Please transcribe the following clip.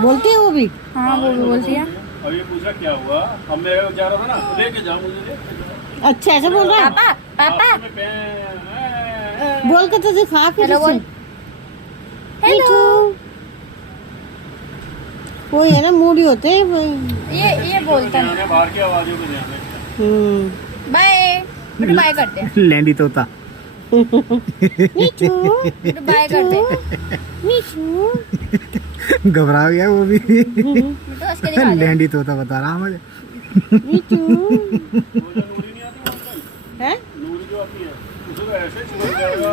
बोलती है वो भी? हाँ वो भी बोलती है। और ये पूछा क्या हुआ, अब मैं जा रहा था ना, लेके जाओ मुझे, लेके जाओ। अच्छा ऐसे बोल रहा है? पापा पापा रास्ते में बोल के तो दिखा फिर हेलो बोल। उससे। हेलो। वो है ना मूडी होते हैं ये बोलता है। बाहर की आवाजों को ध्यान रखना। बाय बेटा, बाय करते हैं। लैंडी तोता। मीठू बेटा बाय करते हैं। मीठू घबरा गया वो भी। बेटा उसके दिखा दे। लैंडी तोता बता रहा मुझे। मीठू वो जो नूरी नहीं आती वो अंकल, है। नूरी जो आती है उसे तो ऐसे चिपक जाएगा,